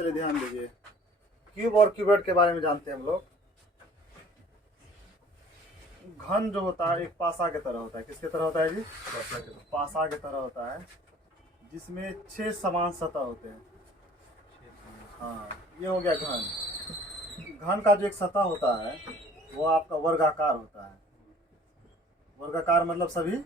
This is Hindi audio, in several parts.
चलिए ध्यान दीजिए, क्यूब और क्यूबॉइड के बारे में जानते हैं हम लोग। घन जो होता है एक पासा की तरह होता है। किसके तरह होता है जी? पासा की तरह होता है, जिसमें 6 समान सतह होते हैं। हाँ, ये हो गया घन। घन का जो एक सतह होता है वो आपका वर्गाकार होता है। वर्गाकार मतलब सभी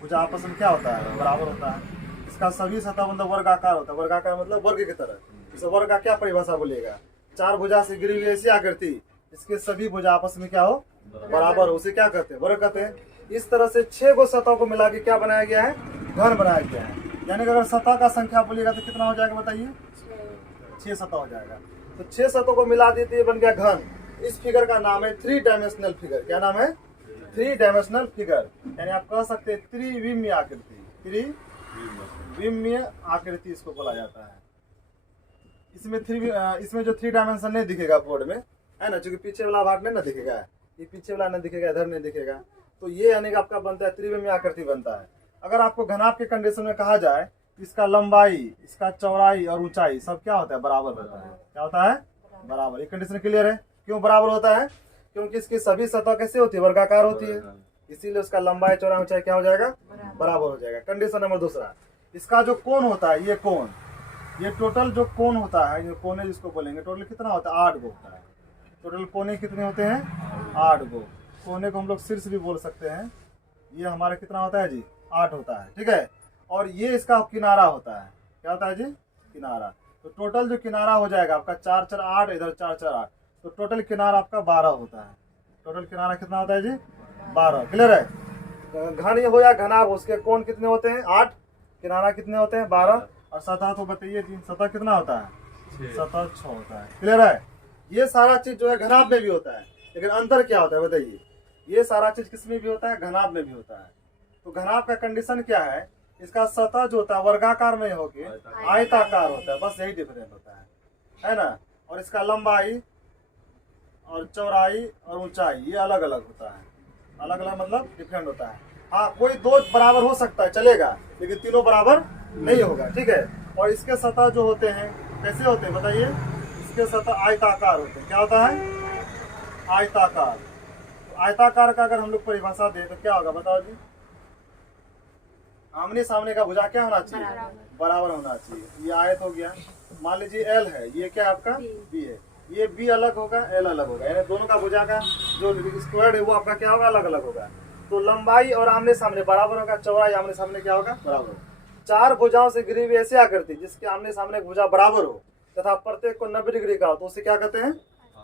भुजा आपस में क्या होता है? बराबर होता है। इसका सभी सतह मतलब वर्गाकार होता है। वर्गाकार मतलब वर्ग की तरह। इसे वर्ग का क्या परिभाषा बोलिएगा? 4 भुजा से घिरी हुई ऐसी आकृति, इसके सभी भुजा आपस में क्या हो? बराबर हो। उसे क्या कहते हैं? वर्ग कहते हैं। इस तरह से 6 गो सतह को मिला के क्या बनाया गया है? घन बनाया गया है। यानी कि अगर सतह का संख्या बोलिएगा तो कितना हो जाएगा बताइए? 6 सतह हो जाएगा। तो 6 सतह को मिला देते ये बन गया घन। इस फिगर का नाम है 3 डायमेंशनल फिगर। क्या नाम है? 3 डायमेंशनल फिगर। यानी आप कह सकते हैं त्रिविमीय आकृति। त्रिविमीय आकृति इसको बोला जाता है। इसमें जो 3 डायमेंशन नहीं दिखेगा बोर्ड में, है ना, क्योंकि पीछे वाला भाग नहीं ना दिखेगा, ये पीछे वाला नहीं दिखेगा, इधर नहीं दिखेगा, तो ये यानी कि आपका बनता है त्रिविमीय आकृति बनता है। अगर आपको घनाभ के कंडीशन में कहा जाए, इसका लंबाई, इसका चौड़ाई और ऊंचाई सब क्या होता है? बराबर होता है। क्या होता है? बराबर। ये कंडीशन क्लियर है? क्यों बराबर होता है? क्योंकि इसकी सभी सतह कैसे होती है? वर्गाकार होती है, इसीलिए उसका लंबाई चौड़ाई ऊंचाई क्या हो जाएगा? बराबर हो जाएगा। कंडीशन नंबर दूसरा, इसका जो कोण होता है, ये कोण, ये टोटल जो कोण होता है, ये कोने जिसको बोलेंगे, टोटल कितना होता है? 8 गो होता है। टोटल कोने कितने होते हैं? 8 गो। कोने को हम लोग शीर्ष भी बोल सकते हैं। ये हमारा कितना होता है जी? 8 होता है। ठीक है। और ये इसका किनारा होता है। क्या होता है जी? किनारा। तो टोटल जो किनारा हो जाएगा आपका 4 4 8, इधर 4 4 8, तो टोटल किनारा आपका 12 होता है। टोटल किनारा कितना होता है जी? 12। क्लियर है? घन हो या घनाभ, उसके कोण कितने होते हैं? 8, किनारा कितने होते हैं? 12, और सतह तो बताइए जी, सतह कितना होता है? सतह 6 होता है। क्लियर है? ये सारा चीज जो है घनाभ में भी होता है, लेकिन अंतर क्या होता है बताइए? ये सारा चीज किसमें भी होता है? घनाभ में भी होता है। तो घनाभ का कंडीशन क्या है? इसका सतह जो होता है वर्गाकार नहीं होके आयताकार होता है, बस यही डिफरेंस होता है ना। और इसका लंबाई और चौड़ाई और ऊंचाई ये अलग अलग होता है। अलग अलग मतलब डिफरेंट होता है। हाँ, कोई 2 बराबर हो सकता है, चलेगा, लेकिन तीनों बराबर नहीं होगा। ठीक है। और इसके सतह जो होते हैं कैसे होते हैं बताइए? इसके सतह आयताकार होते हैं। क्या होता है? आयताकार। तो आयताकार का अगर हम लोग परिभाषा दें तो क्या होगा बताओ जी? आमने सामने का भुजा क्या होना चाहिए? बराबर होना चाहिए। ये आयत हो गया। मान लीजिए एल है, ये क्या आपका? बी है। ये बी अलग होगा, एल अलग होगा, यानी दोनों का भुजा का जो स्क्वायर है वो आपका क्या होगा? अलग अलग होगा। तो लंबाई और आमने सामने बराबर होगा, चौड़ाई आमने सामने क्या होगा? बराबर होगा। 4 भुजाओं से घिरी हुई ऐसी आकृति जिसके आमने सामने भुजा बराबर हो तथा प्रत्येक को 90 डिग्री का हो, तो उसे क्या कहते हैं?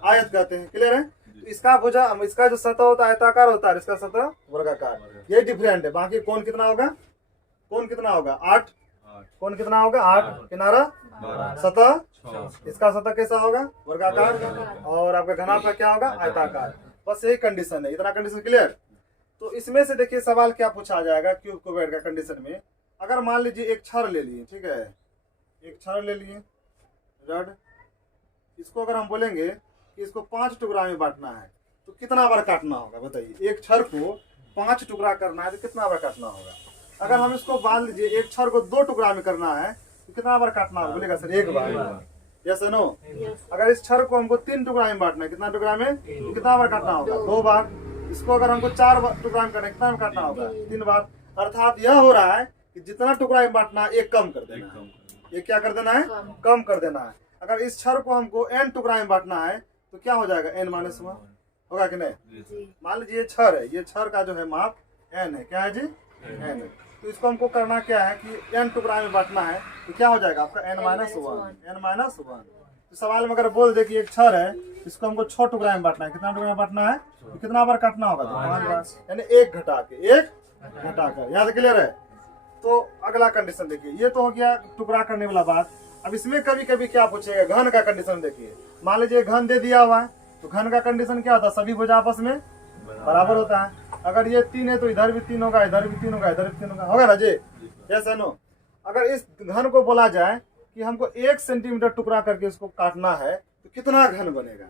आयत कहते हैं। क्लियर है? तो इसका भुजा, इसका जो सतह होता है आयताकार होता है, इसका सतह वर्गाकार। ये डिफरेंट है। बाकी कोण कितना होगा? कोण कितना होगा? 8। कोण कितना होगा? 8। किनारा, सतह, इसका सतह कैसा होगा? वर्गाकार। और आपका घनाभ का क्या होगा? आयताकार। बस यही कंडीशन है। इतना कंडीशन क्लियर? तो इसमें से देखिए सवाल क्या पूछा जाएगा क्यूब क्यूबॉइड का कंडीशन में। अगर मान लीजिए एक छड़ ले लिए, ठीक है, एक छड़ ले लिए रड, इसको अगर हम बोलेंगे कि इसको 5 टुकड़ा में बांटना है तो कितना बार काटना होगा बताइए? एक छड़ को 5 टुकड़ा करना है तो कितना बार काटना होगा? अगर हम इसको मान लीजिए एक छड़ को 2 टुकड़ा में करना है तो कितना बार काटना होगा? बोलेगा सर 1 बार। Yes no? अगर इस छड़ को हमको 3 टुकड़ा में बांटना है, कितना टुकड़ा में? तो कितना बार काटना होगा? 2 बार। इसको अगर हमको 4 टुकड़ा में करना है, कितना में काटना होगा? 3 बार। अर्थात यह हो रहा है कि जितना टुकड़ा में बांटना है एक कम कर देना है। ये क्या कर देना है? कम कर देना है। अगर इस छड़ को हमको n टुकड़ा में बांटना है तो क्या हो जाएगा? n-1 होगा कि नहीं? मान लीजिए ये छड़ है, ये छड़ का जो है माप n है। क्या है जी? n है। तो इसको हमको करना क्या है कि n टुकड़ा में बांटना है तो क्या हो जाएगा आपका? n-1। तो सवाल में अगर बोल दे कि एक छड़ है, इसको हमको 6 टुकड़ा में बांटना है, कितना टुकड़ा में बांटना है? तो कितना बार काटना होगा? तो 5 बार, यानी 1 घटा कर। याद क्लियर है? तो अगला कंडीशन देखिए, ये तो हो गया टुकड़ा करने वाला बात। अब इसमें कभी कभी क्या पूछेगा? घन का कंडीशन देखिए। मान लीजिए घन दे दिया हुआ है तो घन का कंडीशन क्या होता है? सभी भुजा आपस में बराबर होता है। अगर ये 3 है तो इधर भी 3 होगा, इधर भी 3 होगा, इधर भी 3 होगा ना जी? यस या नो? अगर इस घन को बोला जाए कि हमको 1 सेंटीमीटर टुकड़ा करके इसको काटना है तो कितना घन बनेगा?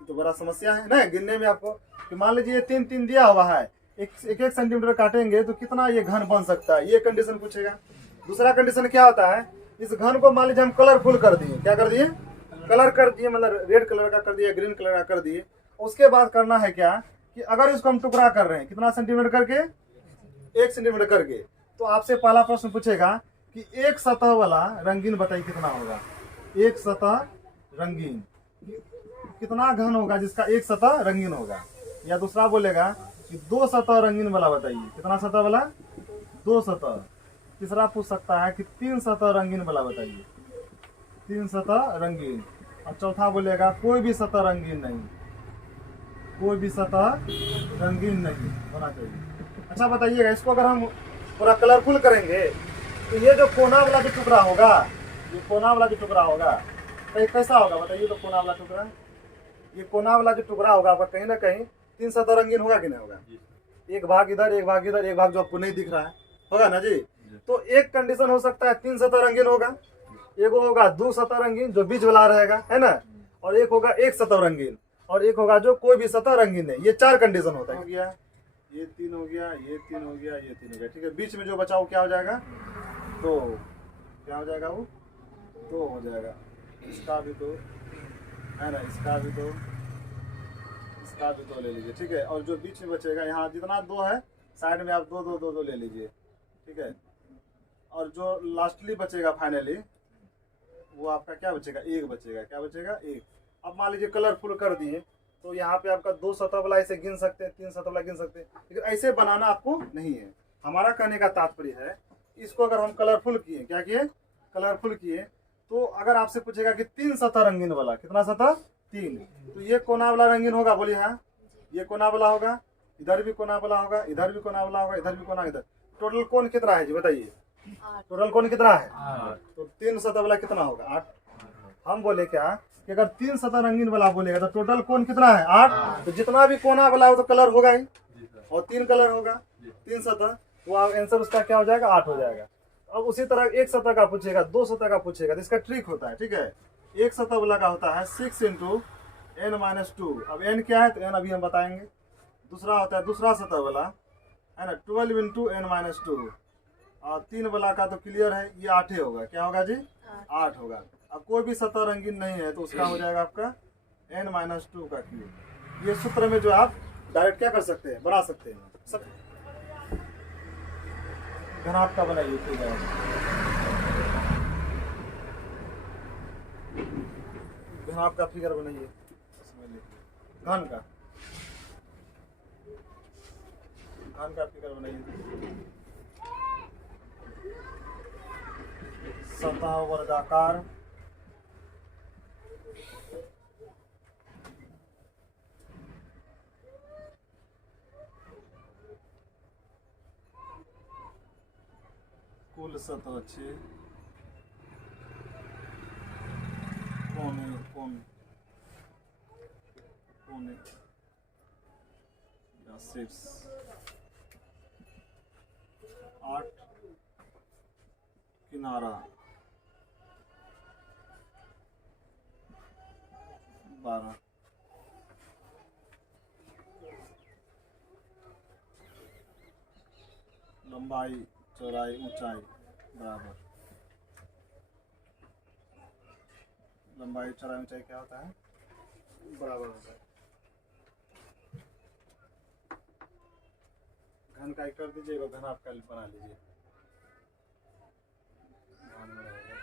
तो बड़ा समस्या है ना गिनने में आपको। कि मान लीजिए 3 3 दिया हुआ है, 1 सेंटीमीटर काटेंगे तो कितना ये घन बन सकता है? ये कंडीशन पूछेगा। दूसरा कंडीशन क्या होता है इस घन को मान लीजिए हम कलरफुल कर दिए, क्या कर दिए, कलर कर दिए, मतलब रेड कलर का कर दिया, ग्रीन कलर का कर दिए। उसके बाद करना है क्या कि अगर इसको हम टुकड़ा कर रहे हैं कितना सेंटीमीटर करके, 1 सेंटीमीटर करके, तो आपसे पहला प्रश्न पूछेगा कि एक सतह वाला रंगीन बताइए कितना होगा। एक सतह रंगीन कितना घन होगा जिसका एक सतह रंगीन होगा। या दूसरा बोलेगा कि 2 सतह रंगीन वाला बताइए कितना सतह वाला, 2 सतह। तीसरा पूछ सकता है कि 3 सतह रंगीन वाला बताइए, 3 सतह रंगीन। और चौथा बोलेगा कोई भी सतह रंगीन नहीं, कोई भी सतह रंगीन नहीं होना चाहिए। अच्छा बताइएगा, इसको अगर हम पूरा कलरफुल करेंगे तो ये जो कोना वाला जो टुकड़ा होगा, ये कोना वाला जो टुकड़ा होगा तो ये कैसा होगा बताइए। तो कोना वाला टुकड़ा, ये कोना वाला जो टुकड़ा होगा आपका कहीं ना कहीं 3 सतह रंगीन होगा कि नहीं होगा। एक भाग इधर, एक भाग इधर, एक भाग जो आपको नहीं दिख रहा है, होगा ना जी। तो एक कंडीशन हो सकता है 3 सतह रंगीन होगा, एक होगा 2 सतह रंगीन जो बीच वाला रहेगा, है ना, और एक होगा 1 सतह रंगीन, और एक होगा जो कोई भी सतह रंगीन नहीं। ये 4 कंडीशन होता है। हो गया ये 3 हो गया, ये 3 हो गया, ये 3 हो गया, ठीक है। बीच में जो बचा वो क्या हो जाएगा, तो क्या हो जाएगा, वो 2 हो जाएगा। इसका भी 2 है ना, इसका भी 2, इसका भी 2 ले लीजिए, ठीक है। और जो बीच में बचेगा यहाँ जितना 2 है साइड में आप 2 2 2 2 ले लीजिए, ठीक है। और जो लास्टली बचेगा फाइनली वो आपका क्या बचेगा, 1 बचेगा। क्या बचेगा, 1। अब मान लीजिए कलरफुल कर दिए तो यहाँ पे आपका 2 सतह वाला ऐसे गिन सकते हैं, 3 सतह वाला गिन सकते हैं, लेकिन ऐसे बनाना आपको नहीं है। हमारा कहने का तात्पर्य है इसको अगर हम कलरफुल किए, क्या किए, कलरफुल किए, तो अगर आपसे पूछेगा कि 3 सतह रंगीन वाला कितना सतह, 3, तो ये कोना वाला रंगीन होगा, बोलिए हाँ। ये कोना वाला होगा, इधर भी कोना वाला होगा, इधर भी कोना वाला होगा, इधर भी कोना, इधर। टोटल कोण कितना है जी बताइए, टोटल कोण कितना है, तो 3 सतह वाला कितना होगा, 8। हम बोले क्या कि अगर 3 सतह रंगीन वाला बोलेगा तो टोटल कोण कितना है, 8। तो जितना भी कोना वाला हो तो कलर होगा ही, और 3 कलर होगा, 3 सतह, वो आंसर उसका क्या हो जाएगा, 8 हो जाएगा। अब उसी तरह 1 सतह का पूछेगा, 2 सतह का पूछेगा, तो इसका ट्रिक होता है, ठीक है। 1 सतह वाला का होता है 6 × n-2। अब n क्या है, तो n अभी हम बताएंगे। दूसरा होता है दूसरा सतह वाला, है ना, 12 × n-2। और 3 वाला का तो क्लियर है, ये 8 ही होगा। क्या होगा जी, 8 होगा। अब कोई भी सतह रंगीन नहीं है तो उसका हो जाएगा आपका n-2 का क्यूब। ये सूत्र में जो आप डायरेक्ट क्या कर सकते हैं, बना सकते हैं। घनाभ का बनाइए, ठीक है। घनाभ का फिगर बनाइए, उसमें लिखिए घन का, घन का फिगर बनाइए। सतह वर्गाकार कुल सतह 6 पौने या 6 8 किनारा 12 लंबाई चौड़ाई ऊंचाई बराबर। लंबाई चौड़ाई ऊंचाई क्या होता है, बराबर होता है। घन का कर दीजिएगा, घन आपका बना लीजिए, ध्यान में रहेगा।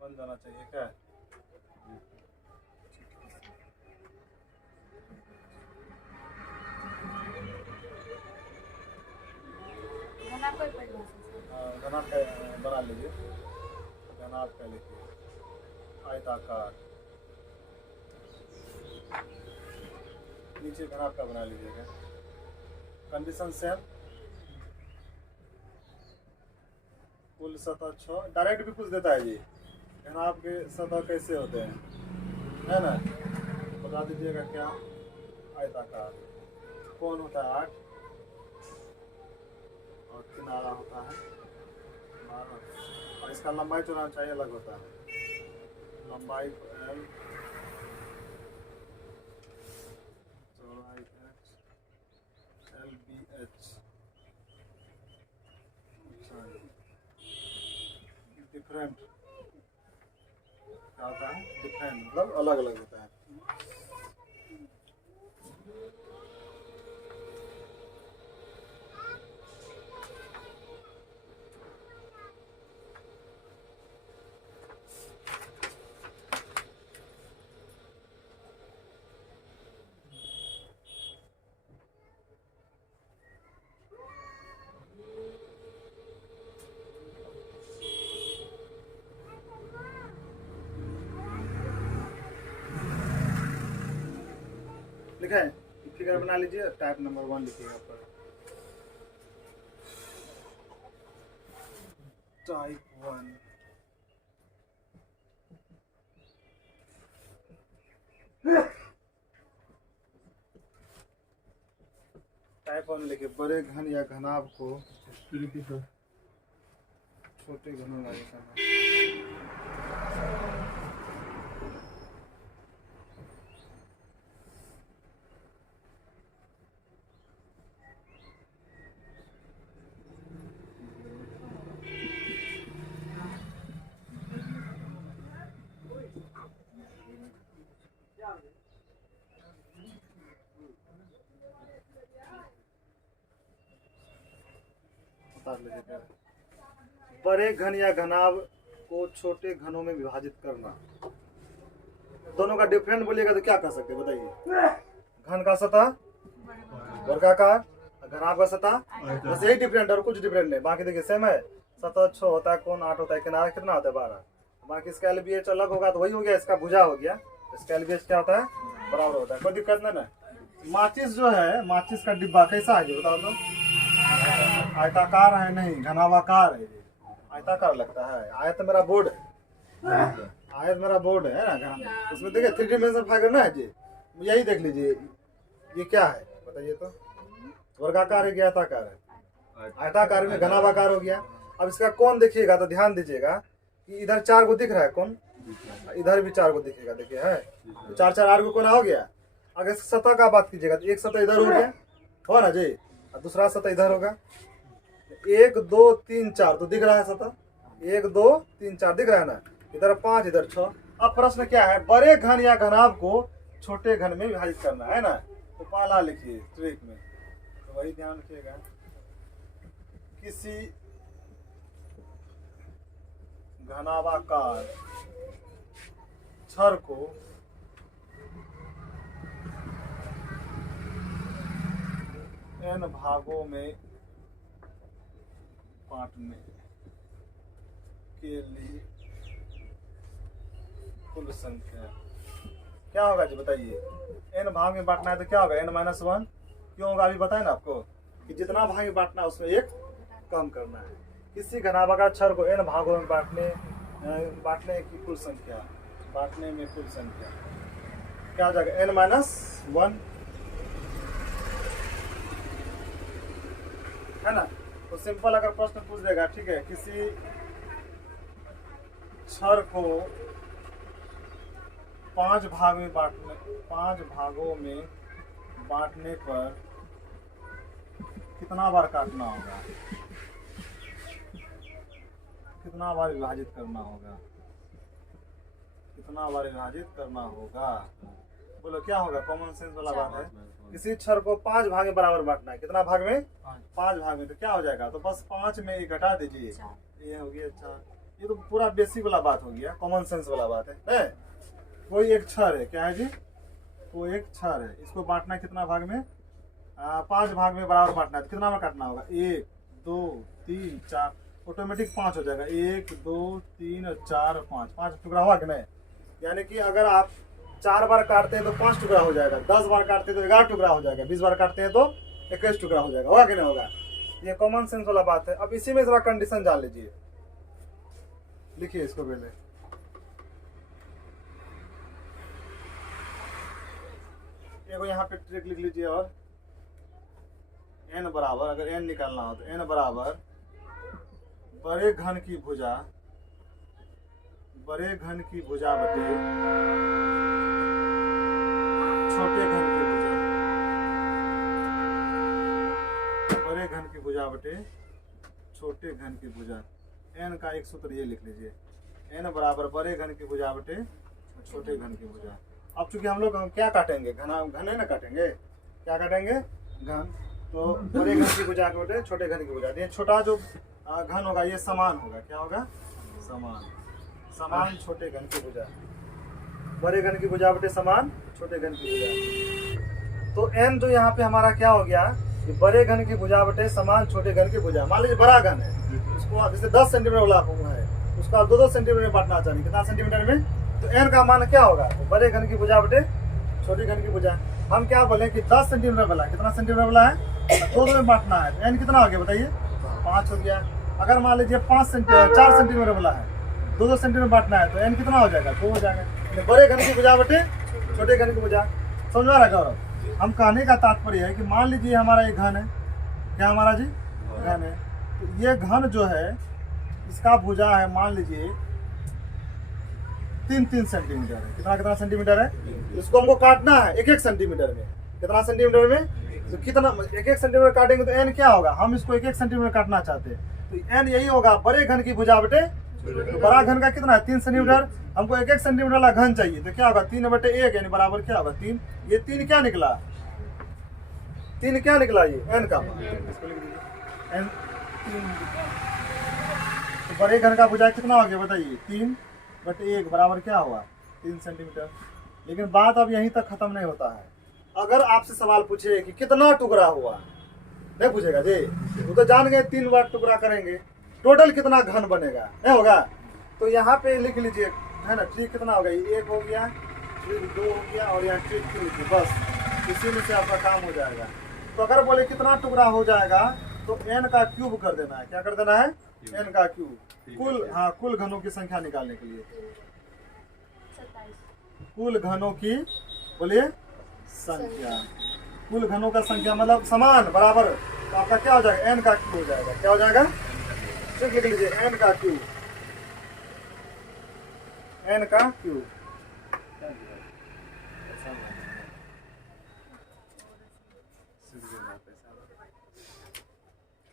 बन जाना चाहिए क्या, घनाभ का बना लीजिए। घनाभ का लिखिए आयताकार, नीचे घनाभ का बना लीजिएगा। कंडीशन सेम, कुल सतह 6। डायरेक्ट भी कुछ देता है जी, घनाभ के सतह कैसे होते हैं, है ना, बता दीजिएगा क्या। आयताकार, कोण होता है 8 और किनारा होता है 12, और इसका लंबाई चौड़ाई चाहिए अलग होता है। लंबाई L, चौड़ाई H, LB डिफरेंट क्या होता है? डिफरेंट मतलब अलग अलग होता है। लिखा है, फिगर बना लीजिए, टाइप नंबर 1 लिखिएगा पर। टाइप 1 टाइप 1 लिखिए। बड़े घन या घनाभ को छोटे घनों वाले करना। बड़े घन या घनाभ को छोटे घनों में विभाजित करना। दोनों का डिफरेंट बोलिएगा तो क्या कर सकते हैं बताइए? घन का सतह वर्गाकार, घनाभ का सतह, बस यही डिफरेंट और कुछ डिफरेंट नहीं। बाकी देखिए सेम है। सतह 6 होता है, कोण 8 होता है, किनारा कितना होता है 12। बाकी इसका एलबीएच अलग होगा तो वही हो गया, इसका भुजा हो गया। इसका एलबीएच क्या होता है? बराबर होता है, कोई दिक्कत नहीं ना। माचिस जो है, माचिस का डिब्बा कैसा है जी बताओ तो? आयताकार है नहीं, घनाभाकार है। आयताकार लगता है। आयत मेरा बोर्ड है, आयत मेरा बोर्ड है ना। उसमें देखिए 3 डायमेंशन फाइबर ना है जी, यही देख लीजिए। ये क्या है बताइए तो? वर्गाकार है कि आयताकार है? आयताकार में घनाभाकार हो गया। अब इसका कोण देखिएगा तो ध्यान दीजिएगा कि इधर 4 को दिख रहा है कोण, इधर भी 4 को दिखेगा। देखिए है तो 4 4 8 को कोण हो गया। अगर सतह का बात कीजिएगा तो एक सतह इधर हो गया, हो ना जी, और दूसरा सतह इधर होगा। 1 2 3 4 तो दिख रहा है सतह, 1 2 3 4 दिख रहा है ना। इधर 5 इधर 6। अब प्रश्न क्या है? बड़े घन या घनाभ को छोटे घन में विभाजित करना है ना। तो पहला लिखिए ट्रिक में, तो वही ध्यान रखिएगा। किसी घनाभाकार छड़ को n भागों में बांटने के लिए कुल संख्या क्या होगा जी बताइए? n भाग में बांटना है तो क्या होगा? n-1 क्यों होगा? अभी बताए ना आपको कि जितना भाग में बांटना है उसमें एक कम करना है। किसी घनाभाकार छड़ को n भागों में बांटने की कुल संख्या, बांटने में कुल संख्या क्या हो जाएगा? n-1 है ना। तो सिंपल अगर प्रश्न पूछ देगा, ठीक है, किसी छड़ को 5 भागों में बांटने पर कितना बार काटना होगा, कितना बार विभाजित करना होगा, कितना बार विभाजित करना होगा? बोलो क्या होगा? कॉमन सेंस वाला बात है। किसी छड़ को 5 भाग में बराबर बांटना है। कितना भाग में? 5 भाग में। तो क्या हो जाएगा? तो बस 5 में ये घटा दीजिए, ये हो गया 4। ये तो पूरा बेसिक वाला बात हो गया, कॉमन सेंस वाला बात है। कोई एक छड़ है, क्या है जी? कोई एक छड़ है, इसको बांटना है कितना भाग में? 5 भाग में बराबर बांटना है। तो कितना में काटना होगा? 1 2 3 4, ऑटोमेटिक 5 हो जाएगा। 1 2 3 4 5 टुकड़ा हुआ कि नहीं? यानी कि अगर आप 4 बार काटते हैं तो 5 टुकड़ा हो जाएगा, 10 बार काटते हैं तो 11 टुकड़ा हो जाएगा, 20 बार काटते हैं तो 21 टुकड़ा हो जाएगा। होगा कि नहीं होगा? ये कॉमन सेंस वाला बात है। अब इसी में थोड़ा कंडीशन जान लीजिए, लिखिए इसको पहले। एगो यहाँ पे ट्रिक लिख लीजिए। और n बराबर, अगर n निकालना हो तो n बराबर बड़े घन की भुजा बटे छोटे घन की भुजा। बड़े घन की भुजा बटे छोटे घन की भुजा। n का एक सूत्र ये लिख लीजिए, n बराबर बड़े घन की भुजा बटे छोटे घन की भुजा। अब चूंकि हम लोग क्या काटेंगे, घने ना काटेंगे, क्या काटेंगे, घन। तो बड़े घन की भुजा के बटे छोटे घन की भुजा। ये छोटा जो घन होगा ये समान होगा, क्या होगा, समान। समान छोटे घन की भुजा, बड़े घन की भुजा बटे समान छोटे घन की भुजा। तो n जो यहाँ पे हमारा क्या हो गया, ये बड़े घन की भुजा बटे समान छोटे घन की भुजा। मान लीजिए बड़ा घन है, उसको जैसे 10 सेंटीमीटर वाला है, उसको आप 2-2 सेंटीमीटर में बांटना चाहिए, कितना सेंटीमीटर में, तो n का मान क्या होगा, तो बड़े घन की भुजा बटे छोटी घन की भुजा। हम क्या बोले कि 10 सेंटीमीटर वाला, कितना सेंटीमीटर वाला है, 2 में बांटना है, तो n कितना हो गया बताइए, 5 हो गया। अगर मान लीजिए 4 सेंटीमीटर वाला है, 2-2 सेंटीमीटर बांटना है, तो n कितना हो जाएगा, 2 हो जाएगा। बड़े घन की भुजा बटे छोटे घन की भुजा। समझ में आ रहा गौरव? हम कहने का तात्पर्य है कि मान लीजिए हमारा ये घन है, क्या हमारा जी, घन है, तो ये घन जो है इसका भुजा है मान लीजिए 3-3 सेंटीमीटर है। कितना सेंटीमीटर है, इसको हमको काटना है 1-1 सेंटीमीटर में। कितना सेंटीमीटर में, तो कितना 1-1 सेंटीमीटर काटेंगे तो n क्या होगा, हम इसको 1-1 सेंटीमीटर काटना चाहते हैं, तो n यही होगा बड़े घन की भुजा बटे। तो बड़ा घन का कितना है, 3 सेंटीमीटर, हमको 1-1 सेंटीमीटर वाला घन चाहिए, तो क्या होगा, 3/1 यानी बराबर क्या होगा, 3। ये 3 क्या निकला, 3 क्या निकला, ये n का मान, इसको लिख दीजिए n 3। तो बड़े घन का भुजा कितना हो गया बताइए, 3/1 बराबर क्या हुआ, 3 सेंटीमीटर। लेकिन बात अब यहीं तक खत्म नहीं होता है। अगर आपसे सवाल पूछे कि कितना टुकड़ा हुआ, नहीं पूछेगा जी, वो तो जान गए 3 बार टुकड़ा करेंगे, टोटल कितना घन बनेगा, नहीं होगा। तो यहाँ पे लिख लीजिए, है ना, ट्रिक कितना हो गया, 1 हो गया, ट्रिक 2 हो गया, और यहाँ ट्रिक 3 लिखिए, बस इसी में से आपका काम हो जाएगा। तो अगर बोले कितना टुकड़ा हो जाएगा, तो n का क्यूब कर देना है, क्या कर देना है, n का क्यूब। कुल, हाँ, कुल घनों की संख्या निकालने के लिए, कुल घनों की, बोलिए, संख्या, कुल घनों का संख्या मतलब समान बराबर, तो आपका क्या हो जाएगा, n का क्यूब हो जाएगा, क्या हो जाएगा, ठीक लिख लीजिए, n का क्यूब, n का क्यूब।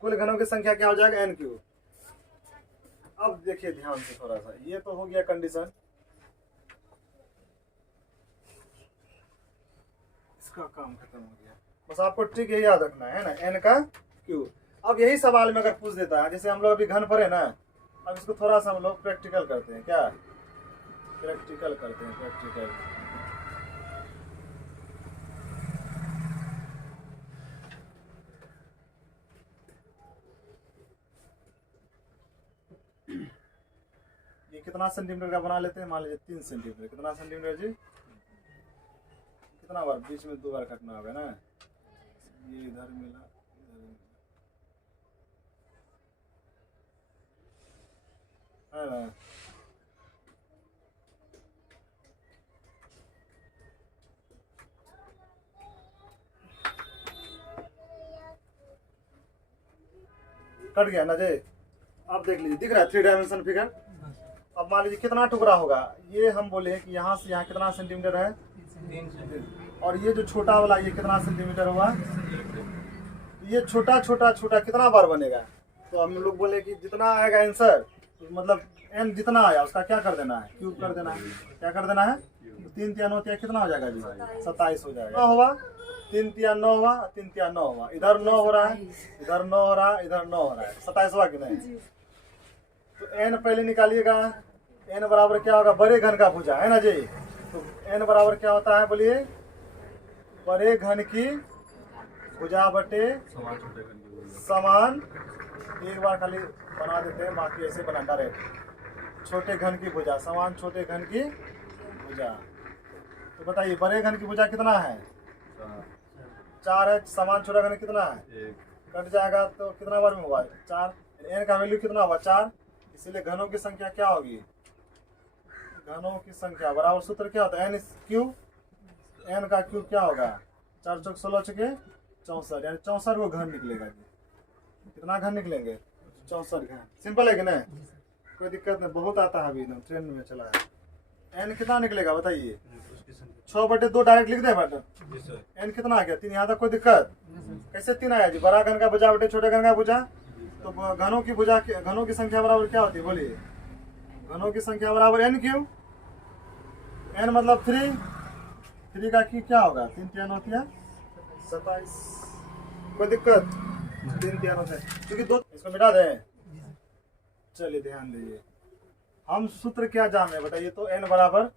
कुल घनों की संख्या क्या हो जाएगा, n क्यूब। अब देखिए ध्यान से थोड़ा सा, ये तो हो गया कंडीशन, इसका काम खत्म हो गया। बस आपको ट्रिक यही याद रखना है ना, n का क्यूब। अब यही सवाल में अगर पूछ देता है, जैसे हम लोग अभी घन पढ़े ना, अब इसको थोड़ा सा हम लोग प्रैक्टिकल करते हैं, क्या प्रैक्टिकल करते हैं, प्रैक्टिकल। ये कितना सेंटीमीटर का बना लेते हैं, मान लीजिए 3 सेंटीमीटर। कितना सेंटीमीटर जी, कितना बार, बीच में 2 बार काटना होगा ना, ये इधर मिला, इधर है ना। कट गया ना जी। अब देख लीजिए, दिख रहा है 3 डायमेंशन फिगर। अब मान लीजिए कितना टुकड़ा होगा, ये हम बोले कि यहाँ से यहाँ कितना सेंटीमीटर है, 3, और ये जो छोटा वाला ये कितना सेंटीमीटर हुआ, ये छोटा छोटा छोटा कितना बार बनेगा, तो हम लोग बोले कि जितना आएगा आंसर, तो मतलब n जितना आया उसका क्या कर देना है, क्यूब कर देना है। क्या कर देना है, 3 3 9 कितना हो जाएगा जी, 27 हो जाएगा। 9 हुआ, 3 3 9 हुआ, 3 3 9 हुआ, इधर 9 हो रहा है, इधर 9 हो रहा है, इधर 9 हो रहा है, 27 हुआ कि नहीं। तो n पहले निकालिएगा, n बराबर क्या होगा, बड़े घन का भुजा है ना जी। तो n बराबर क्या होता है, बोलिए, बड़े घन की भुजा बटे समान, एक बार खाली बना देते हैं, बाकी ऐसे बनाता रहे, छोटे घन की भुजा समान छोटे घन की भुजा। तो बताइए बड़े घन की भुजा कितना है, 4 है, समान छोटा घन कितना है, कट जाएगा तो कितना बार में हुआ, 4। n का वैल्यू कितना हुआ, 4, इसलिए घनों की संख्या क्या होगी, घनों की संख्या बराबर सूत्र क्या होता है, n क्यूब, n का क्यूब क्या होगा, 4 चौक 16 छके 64, यानी 64 को घन निकलेगा जी। कितना घन निकलेंगे, 64 घन। सिंपल है कि नहीं, कोई दिक्कत नहीं, बहुत आता है, अभी ट्रेंड में चला है। n कितना निकलेगा बताइए, 6/2 डायरेक्ट लिख दे बट n कितना आ गया, 3, यहाँ तक कोई दिक्कत कैसे 3 आया जी? बड़ा घन का भुजा बटे छोटे घन का भुजा, तो घनों की भुजा, घनों की संख्या बराबर क्या होती है बोलिए? घनों की संख्या बराबर n क्यों? n मतलब 3 का की क्या होगा? 3 3 होती है 27। कोई दिक्कत? 3 3 होते हैं क्योंकि 2, इसको मिटा दें। चलिए ध्यान दीजिए, हम सूत्र क्या जान रहे हैं बताइए तो? n बराबर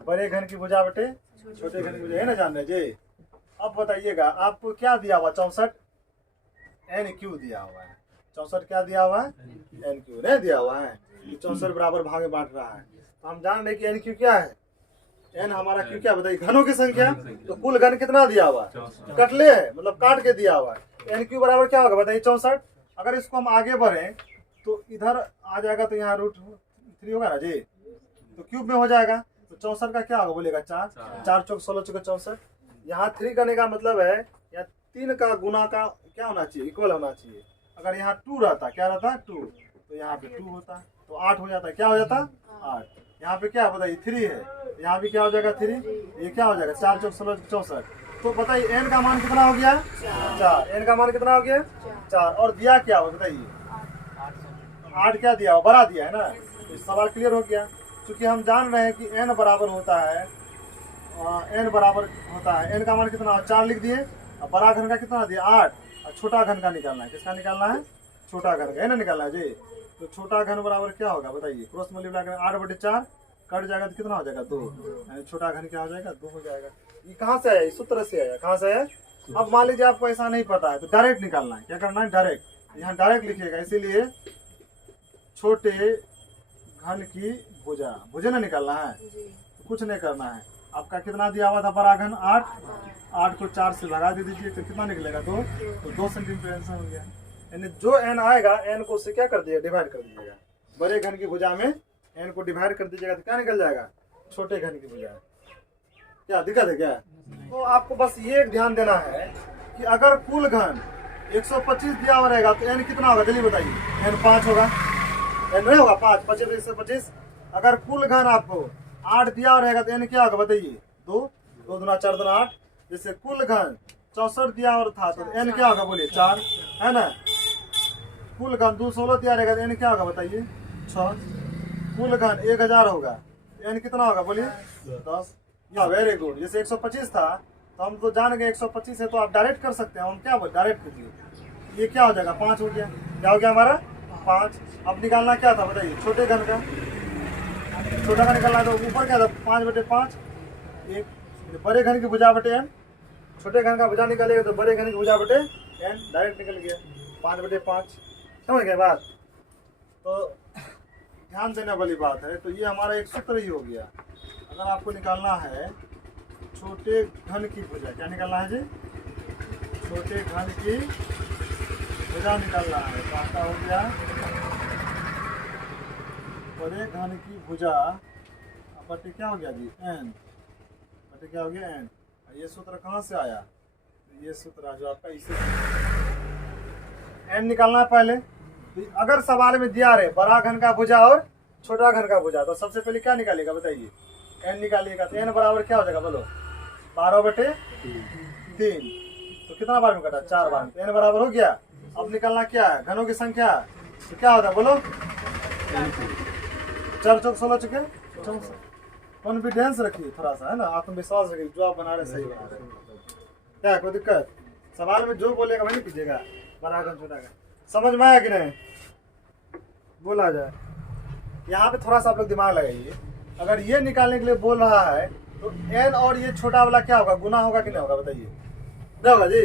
बड़े घन की भुजा बटे छोटे घन की भुजा, है ना जान रहे जी? अब बताइएगा आपको क्या दिया हुआ? 64 n क्यू दिया हुआ है। 64 क्या दिया हुआ है? n क्यू नहीं दिया हुआ है। 64 बराबर भाग में बांट रहा है, तो हम जान रहे कि n क्यू क्या है? n हमारा क्यू क्या बताइए? घनों की संख्या। तो कुल घन कितना दिया हुआ? कटले है, मतलब काट के दिया हुआ है। n क्यू बराबर क्या होगा बताइए? 64। अगर इसको हम आगे बढ़े तो इधर आ जाएगा, तो यहाँ √3 होगा ना जी, तो क्यूब में हो जाएगा। तो 64 का क्या होगा बोलेगा? 4 4 चौक 16 चौक 64। यहाँ 3 करने का मतलब है यहाँ 3 का गुना का क्या होना चाहिए? इक्वल होना चाहिए। अगर यहाँ 2 रहता, क्या रहता? 2, तो यहाँ पे 2 होता, तो 8 हो जाता। क्या हो जाता? 8। यहाँ पे क्या बताइए? 3 है, यहाँ भी क्या हो जाएगा? 3। ये क्या हो जाएगा? 4 चौक 16 64। तो बताइए n का मान कितना हो गया? 4। n का मान कितना हो गया? 4। और दिया क्या हो बताइए? 8 क्या दिया हो? बड़ा दिया है ना। तो सवाल क्लियर हो गया। क्योंकि हम जान रहे हैं कि n बराबर होता है, n बराबर होता है, n का मान कितना? 4 लिख दिए। अब बड़ा घन का कितना दिया? 8। और छोटा घन का निकालना है। किसका निकालना है? छोटा घन का, है ना निकालना है जी। तो छोटा घन बराबर क्या होगा बताइए? क्रॉस मल्टीप्लाई करें 8/4 कट जाएगा तो कितना हो जाएगा? 2। यानी छोटा घन क्या हो जाएगा? 2 हो जाएगा। ये कहाँ से आया? इस सूत्र से आया। कहाँ से आया? अब मान लीजिए आपको ऐसा नहीं पता है तो डायरेक्ट निकालना है। क्या करना है? डायरेक्ट। यहाँ डायरेक्ट लिखिएगा, इसीलिए छोटे घन की भुजा, भुजा ना निकालना है, तो कुछ नहीं करना है। आपका कितना दिया हुआ था? बड़ा घन 8। 8 को 4 से भगा दे दीजिए तो कितना निकलेगा? 2। तो 2 सेंटीमीटर आंसर हो गया। यानी जो n आएगा n को उससे क्या कर दीजिएगा? डिवाइड कर दीजिएगा। बड़े घन की भुजा में n को डिवाइड कर दीजिएगा तो क्या निकल जाएगा? छोटे घन की भुजा। क्या दिक्कत है क्या? तो आपको बस ये ध्यान देना है कि अगर कुल घन 125 दिया हुआ रहेगा तो n कितना होगा? जल्दी बताइए। n 5 होगा, n नहीं होगा? 5 25 125। अगर कुल घन आपको 8 दिया हुआ रहेगा तो n क्या होगा बताइए? 2 2 दूना 4 दूना 8। जैसे कुल घन 64 दिया और था तो n क्या होगा बोलिए? 4, है ना। कुल घन 216 दिया रहेगा तो n क्या होगा बताइए? 6। कुल घन 1000 होगा, n कितना होगा बोलिए? 10। या वेरी गुड। जैसे 125 था तो हम तो जान गए 125 है, तो आप डायरेक्ट कर सकते हैं। हम क्या बोल? डायरेक्ट कीजिए। ये क्या हो जाएगा? 5 हो गया। क्या हो गया हमारा? 5। अब निकालना क्या था बताइए? छोटे घन का। छोटा घन निकालना है तो ऊपर क्या था? 5/5। एक बड़े घन की भुजा बटे n। छोटे घन का भुजा निकालेगा तो बड़े घन की भुजा बटे n, डायरेक्ट निकल गया 5/5। समझ गए बात? तो ध्यान देने वाली बात है। तो ये हमारा एक सूत्र ही हो गया। अगर आपको निकालना है छोटे घन की भुजा, क्या निकालना है जी? छोटे घन की भुजा निकालना है तो आपका हो गया बड़े घन की भुजा बटे क्या हो गया जी? n बटे क्या हो गया? n। ये सूत्र कहाँ से आया? तो ये सूत्र जो आपका इसे n निकालना है पहले। तो अगर सवाल में दिया रहे बड़ा घन का भुजा और छोटा घन का भुजा, तो सबसे पहले क्या निकालेगा बताइए? n निकालिएगा। तो n बराबर क्या हो जाएगा बोलो? 12/3। तो कितना बार में कटा? 4 बार में। तो n बराबर हो गया। अब निकालना क्या है? घनों की संख्या। तो क्या होता है बोलो? 4 चौक 16 चुके। कॉन्फिडेंस रखिए थोड़ा सा, है ना, आत्मविश्वास रखिए। जो आप बना रहे सही बना रहे। क्या कोई दिक्कत? सवाल में जो बोलेगा वही कीजिएगा। बड़ा घन छोटा घन समझ में आया कि नहीं? बोला जाए। यहाँ पे थोड़ा सा आप लोग दिमाग लगाइए। अगर ये निकालने के लिए बोल रहा है तो n और ये छोटा वाला क्या होगा? गुना होगा कि नहीं होगा बताइए? क्या होगा जी?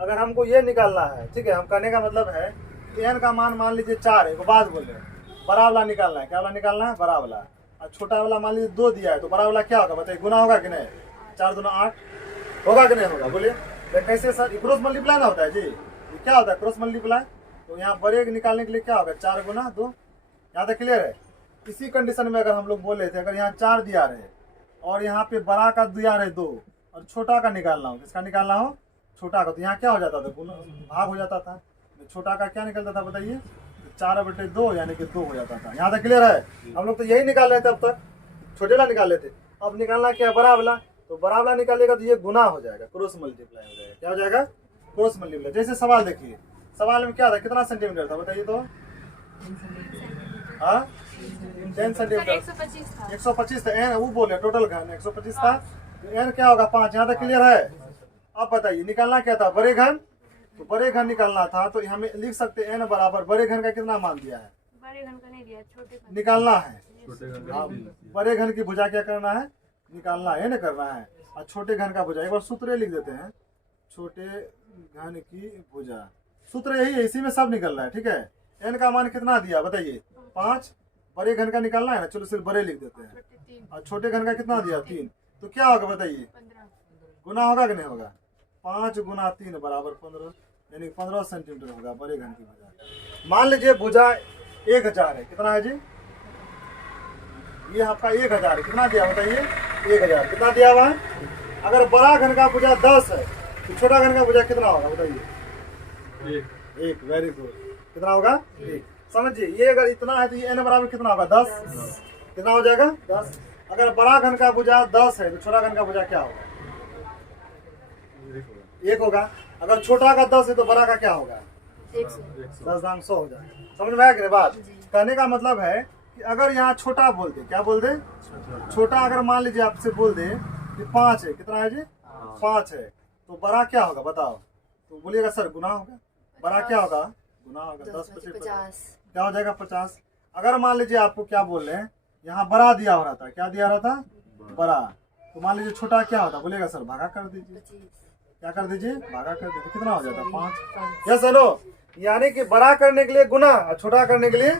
अगर हमको ये निकालना है, ठीक है, हम कहने का मतलब है कि n का मान लीजिए 4 है। बात बोल रहे हैं बड़ा वाला निकालना है। क्या वाला निकालना है? बड़ा वाला। और छोटा वाला मान लीजिए 2 दिया है तो बड़ा वाला क्या होगा बताइए? गुना होगा कि नहीं? 4 दूना 8 होगा कि नहीं होगा बोलिए? कैसे सर? क्रॉस मल्टीप्लाई ना होता है जी। ये क्या होता है? Cross multiply. तो यहाँ बड़े निकालने के लिए क्या होगा? 4 गुना 2। यहाँ तक क्लियर है? इसी कंडीशन में अगर हम लोग बोले थे, अगर यहाँ 4 दिया रहे और यहाँ पे बड़ा का दिया रहे 2 और छोटा का निकालना हो, किसका निकालना हो? छोटा का। तो यहाँ क्या हो जाता था? भाग हो जाता था। छोटा का क्या निकलता था बताइए? 4/2 यानी कि 2 हो जाता था। यहाँ तक क्लियर है? हम लोग तो यही निकाल रहे थे अब तक, छोटे वाला निकाल लेते। अब निकालना क्या है? बड़ा वाला। तो बड़ा वाला निकालेगा तो ये गुना हो जाएगा, क्रॉस मल्टीप्लाई हो जाएगा। क्या हो जाएगा? Cross multiply. जैसे सवाल देखिए, सवाल में क्या था, कितना सेंटीमीटर था बताइए तो? हाँ 10 सेंटीमीटर, 125 था। एन वो बोले टोटल घन 125 था, तो एन क्या होगा 5। यहाँ तक क्लियर है? अब बताइए निकालना क्या था, बड़े घन। तो बड़े घन निकालना था तो हमें लिख सकते एन बराबर बड़े घन का कितना मान दिया है, बड़े घन का नहीं दिया, छोटे घन निकालना है। छोटे घन हाँ, बड़े घन की भुजा क्या करना है, निकालना है ना करना है। और छोटे घन का भुजा एक बार सूत्र लिख देते हैं, छोटे घन की भुजा, सूत्र यही है, इसी में सब निकल रहा है। ठीक है, एन का मान कितना दिया बताइए 5, बड़े घन का निकालना है ना, चलो सिर्फ बड़े लिख देते हैं। छोटे 3 और छोटे घन का कितना दिया 3, तो क्या होगा बताइए, 15 गुना होगा कि नहीं होगा? 5 गुना 3 बराबर 15, यानी 15 सेंटीमीटर होगा बड़े घन की भुजा। मान लीजिए भुजा 1000 है, कितना है जी, ये आपका 1000 है, कितना दिया बताइए 1000, कितना दिया हुआ है। अगर बड़ा घन का भुजा 10 है तो छोटा घन का भुजा कितना होगा बताइए? 1। वेरी गुड, कितना होगा 1। समझिए, ये अगर इतना है तो ये n बराबर कितना होगा 10, कितना हो जाएगा 10। अगर बड़ा घन का भुजा 10 है तो छोटा घन का भुजा क्या होगा? 1 होगा। अगर छोटा का 10 है तो बड़ा का क्या होगा? 10 दाम 100 हो जाएगा। समझ में आया कि बात? कहने का मतलब है कि अगर यहाँ छोटा बोल दे, क्या बोल दे, छोटा अगर मान लीजिए आपसे बोल दे कि 5 है, कितना है जी 5 है, तो बड़ा क्या होगा बताओ? तो बोलिएगा सर गुना होगा, बड़ा क्या होगा गुना होगा। 10 25 50 क्या हो जाएगा 50। अगर मान लीजिए आपको क्या बोल रहे हैं, यहाँ बड़ा दिया हो रहा था, क्या दिया हो रहा था बड़ा, तो मान लीजिए छोटा क्या होता, बोलिएगा सर भागा कर दीजिए, क्या कर दीजिए भागा कर दीजिए, कितना हो जाता 5। यस हेलो, यानी कि बड़ा करने के लिए गुना और छोटा करने के लिए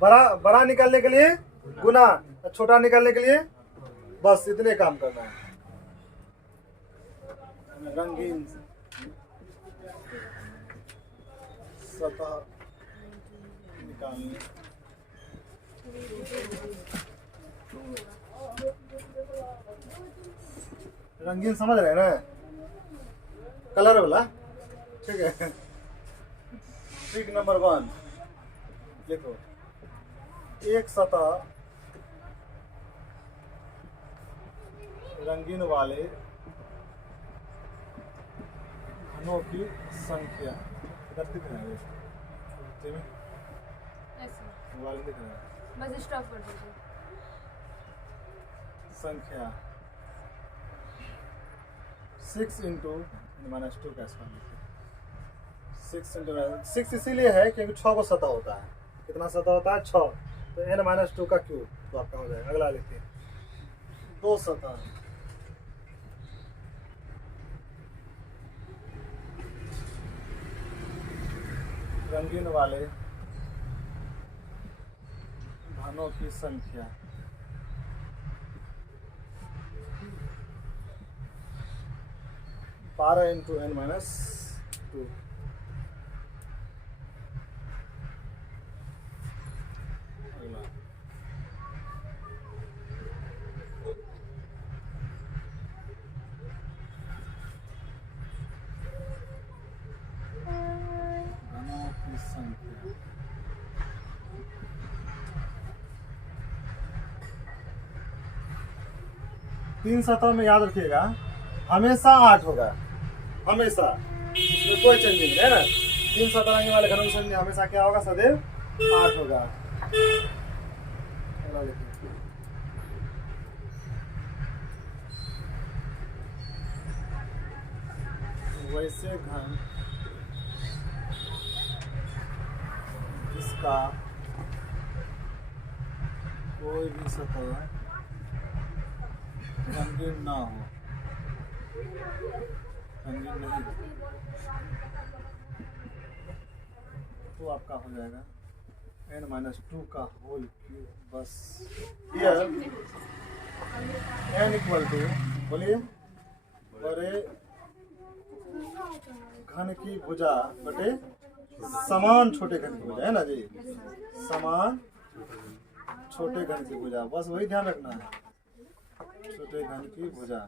बड़ा निकालने के लिए गुना और छोटा निकालने के लिए बस इतने काम करना है। रंगीन सतह निकालने, रंगीन समझ रहे हैं ना, कलर वाला। ठीक है, ट्रिक नंबर 1 देखो, एक सतह रंगीन वाले घनों की संख्या दिख रहा है, ऐसे मोबाइल दिख रहा है, बस स्टॉप कर दीजिए। संख्या 6 इंटू -2 का स्क्वायर लिखते हैं। 6 इंटू 6 इसीलिए है क्योंकि 6 को सतह होता है, कितना सतह होता है 6, तो n-2 का क्यूब तो आपका हो जाएगा। अगला लिखते हैं, 2 सतह रंगीन वाले घनों की संख्या 12 इंटू n-2। अगला घनों की संख्या 3 सतह में याद रखिएगा हमेशा 8 होगा, हमेशा, इसमें कोई चेंज नहीं है ना। 3 सतह रंगीन वाले घनों की संख्या हमेशा क्या होगा, सदैव 8 होगा। अगला देखिए, वैसे घन जिसका कोई भी सतह रंगीन ना हो, रंगीन नहीं हो, तो आपका हो जाएगा n-2 का होल क्यूब। बस हियर n इक्वल टू, बोलिए, बड़े घन की भुजा बटे समान छोटे घन की भुजा, है ना जी, समान छोटे घन की भुजा, बस वही ध्यान रखना है, छोटे घन की भुजा।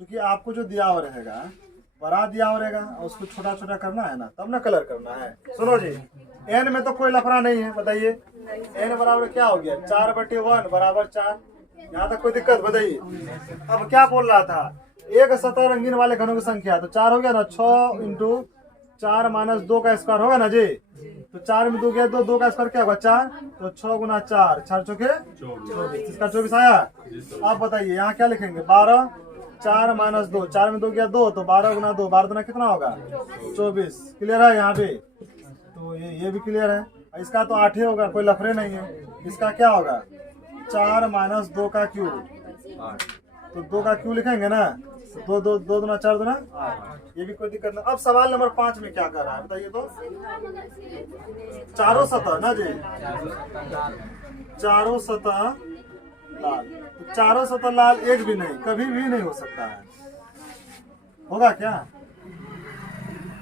क्योंकि आपको जो दिया हुआ रहेगा बड़ा दिया हुआ रहेगा और उसको छोटा छोटा करना है ना, तब ना कलर करना है। सुनो जी, n में तो कोई लफड़ा नहीं है, बताइए n बराबर क्या हो गया 4/1 बराबर 4, यहाँ तक कोई दिक्कत बताइए। अब क्या बोल रहा था, एक सतह रंगीन वाले घनों की संख्या, तो 4 हो गया ना, 6 इंटू 4 माइनस 2 का स्क्वायर होगा ना जी। तो 4 में 2 गया 2, 2 का स्क्वायर क्या होगा 4, तो 6 गुना 4, 4 चौके 24, इसका 24 आया। आप बताइए यहाँ क्या लिखेंगे, 12, 4 माइनस 2, 4 में 2 गया 2, तो 12 गुना 2, 12 गुना कितना होगा 24। क्लियर है यहाँ पे, तो ये भी क्लियर है। इसका तो 8 ही होगा, कोई लफड़े नहीं है। इसका क्या होगा 4 माइनस 2 का क्यूब, तो 2 का क्यूब लिखेंगे ना, तो 2 दूना 4 दूना 8, ये भी कोई दिक्कत नहीं। अब सवाल नंबर 5 में क्या कर रहा है बताइए तो, चारों सतह ना जी, चारों सतह लाल, तो चारों सतह लाल एक भी नहीं, कभी भी नहीं हो सकता है, होगा क्या,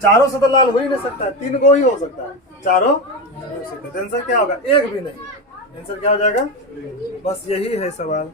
चारों सतह लाल हो ही नहीं सकता है, 3 गो ही हो सकता है, चारों आंसर क्या होगा एक भी नहीं। आंसर क्या हो जाएगा, बस यही है सवाल।